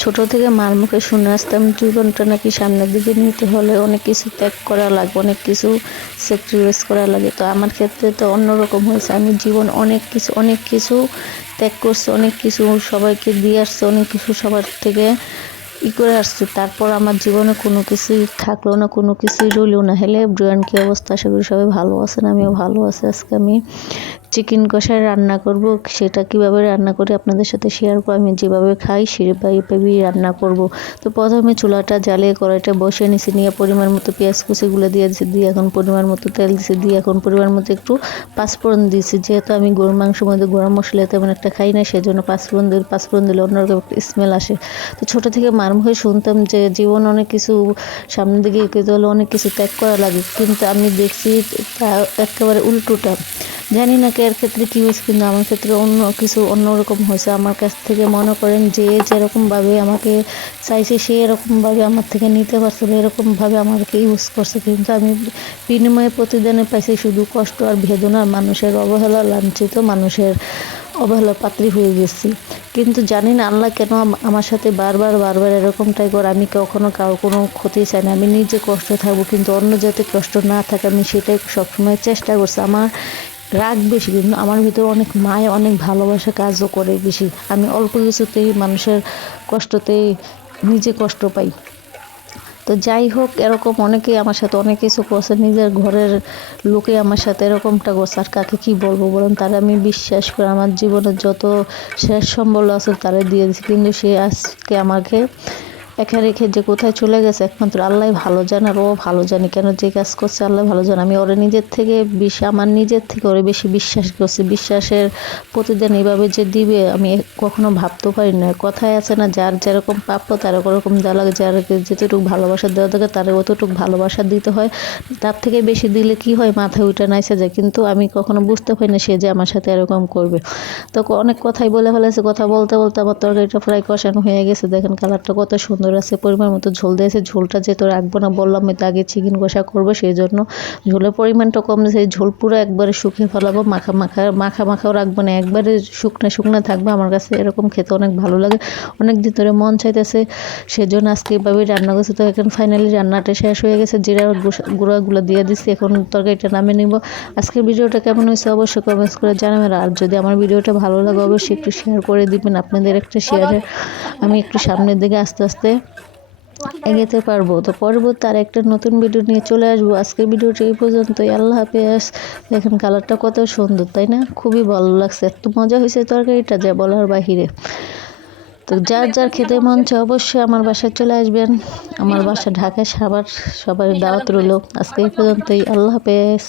ছোট থেকে মার মুখে শুনে আসতাম জীবনটা নাকি সামনের দিকে নিতে হলে অনেক কিছু ত্যাগ করা লাগবে, অনেক কিছু স্যাক্রিফাইস করা লাগে। তো আমার ক্ষেত্রে তো অন্যরকম হয়েছে। আমি জীবন অনেক কিছু ত্যাগ করছি, অনেক কিছু সবাইকে দিয়ে আসছি, অনেক কিছু সবার থেকে করে আসছি। তারপর আমার জীবনে কোনো কিছুই থাকলো না, কোনো কিছুই রইল না। হেলে ব্রিয়ান কী অবস্থা? আশা করি সবাই ভালো আছেন, আমিও ভালো আছি। আজকে আমি চিকেন কষাই রান্না করব। সেটা কিভাবে রান্না করি আপনাদের সাথে শেয়ার করব। আমি যেভাবে খাই সেভাবেই রান্না করব। তো প্রথমে চুলাটা জ্বালিয়ে কড়াইটা বসিয়ে নিয়েছি, নিয়ে পরিমাণ মতো পেঁয়াজ কুচিগুলো দিয়ে দিয়েছি, দিয়ে এখন পরিমাণ মতো তেল দিয়েছি, দিয়ে এখন পরিমাণ মতো একটু পাঁচফোড়ন দিয়েছি। যেহেতু আমি গরুর মাংসের মধ্যে গরম মশলা তেমন একটা খাই না, সেজন্য পাঁচফোড়ন দিলে অন্যরকম একটা স্মেল আসে। তো ছোটো থেকে মার মুখে শুনতাম যে জীবন অনেক কিছু সামনের দিকে এগিয়ে হলে অনেক কিছু ত্যাগ করা লাগে, কিন্তু আমি দেখছি তা একেবারে উল্টোটা। জানি না এর ক্ষেত্রে কী হয়েছে, কিন্তু আমার ক্ষেত্রে অন্যরকম হয়েছে। আমার কাছ থেকে মনে করেন যে যেরকমভাবে আমাকে চাইছে সে এরকমভাবে আমার থেকে নিতে পারছে বা এরকমভাবে আমাকে ইউজ করছে, কিন্তু আমি বিনিময়ে প্রতিদিনে পাইছি শুধু কষ্ট আর বেদনা, মানুষের অবহেলা, লাঞ্ছিত মানুষের অবহেলা পাত্রী হয়ে গেছি। কিন্তু জানি না আল্লাহ কেন আমার সাথে বারবার এরকমটাই করে। আমি কখনো কারো কোনো ক্ষতি চাই না, আমি নিজে কষ্ট থাকবো, কিন্তু অন্য যাতে কষ্ট না থাকে আমি সেটাই সবসময় চেষ্টা করছি। আমার রাগ বেশি, কিন্তু আমার ভিতরে অনেক মায়া, অনেক ভালোবাসা কাজও করে বেশি। আমি অল্প কিছুতেই মানুষের কষ্টতেই নিজে কষ্ট পাই। তো যাই হোক, এরকম অনেকেই আমার সাথে অনেক কিছু করছে, নিজের ঘরের লোকে আমার সাথে এরকমটা করছে। আর কাকে কি বলবো বলুন? তারা আমি বিশ্বাস করে আমার জীবনের যত শেষ সম্বল আছে তারা দিয়ে দিয়েছি, কিন্তু সে আজকে আমাকে একা রেখে যে কোথায় চলে গেছে একমাত্র আল্লাহ ভালো জানে, আর ও ভালো জানে কেন যে কাজ করছে আল্লাহ ভালো জানে। আমি ওরে আমার নিজের থেকে ওরে বেশি বিশ্বাস করছি। বিশ্বাসের প্রতিদিন এইভাবে যে দিবে আমি কখনো ভাবতে পারি না। কথায় আছে না, যার যেরকম প্রাপ্য তার ওরকম দেওয়া লাগে, যার যেতটুকু ভালোবাসা দেওয়া থাকে তার অতটুকু ভালোবাসা দিতে হয়। তার থেকে বেশি দিলে কি হয়, মাথায় উঠে নাইসে যায়। কিন্তু আমি কখনো বুঝতে পারি না সে যে আমার সাথে এরকম করবে। তো অনেক কথাই বলে ফেলেছে। কথা বলতে বলতে আমার তরকারিটা প্রায় কষানো হয়ে গেছে। দেখেন কালারটা কত সুন্দর আছে। পরিমাণ মতো ঝোল দিয়েছে। ঝোলটা যেহেতু রাখবো না, বললাম তো আগে চিকেন কষা করবো, সেই জন্য ঝোলের পরিমাণটা কম দিয়েছে। ঝোল পুরো একবারে শুকিয়ে ফেলাবো, মাখাও রাখবো না, একবারে শুকনো থাকবে। আমার কাছে এরকম খেতে অনেক ভালো লাগে, অনেক দিন ধরে মন চাইতেছে, সেজন্য আজকে এভাবেই রান্না করছি। তো এখন ফাইনালি রান্নাটা শেষ হয়ে গেছে, জিরার গুঁড়াগুলো দিয়ে দিচ্ছি। এখন তরকারিটা নামিয়ে নিব। আজকের ভিডিওটা কেমন হয়েছে অবশ্যই কমেন্টস করে জানাবেন। আর যদি আমার ভিডিওটা ভালো লাগে অবশ্যই একটু শেয়ার করে দিবেন। আপনাদের একটা শেয়ারে আমি একটু সামনের দিকে আস্তে আস্তে এগোতে পারবো। তো পরবর্তী আর একটা নতুন ভিডিও নিয়ে চলে আসবো। আজকের ভিডিওটা এই পর্যন্তই। আল্লাহ হাফেজ। দেখেন কালারটা কত সুন্দর, তাই না? খুবই ভালো লাগছে, এত মজা হয়েছে তরকারিটা যা বলার বাহিরে। তো যার খেতে মন চায় অবশ্যই আমার বাসায় চলে আসবেন। আমার বাসা ঢাকায়, সবার দাওয়াত রইল। আজকে এই পর্যন্তই। আল্লাহ হাফেজ।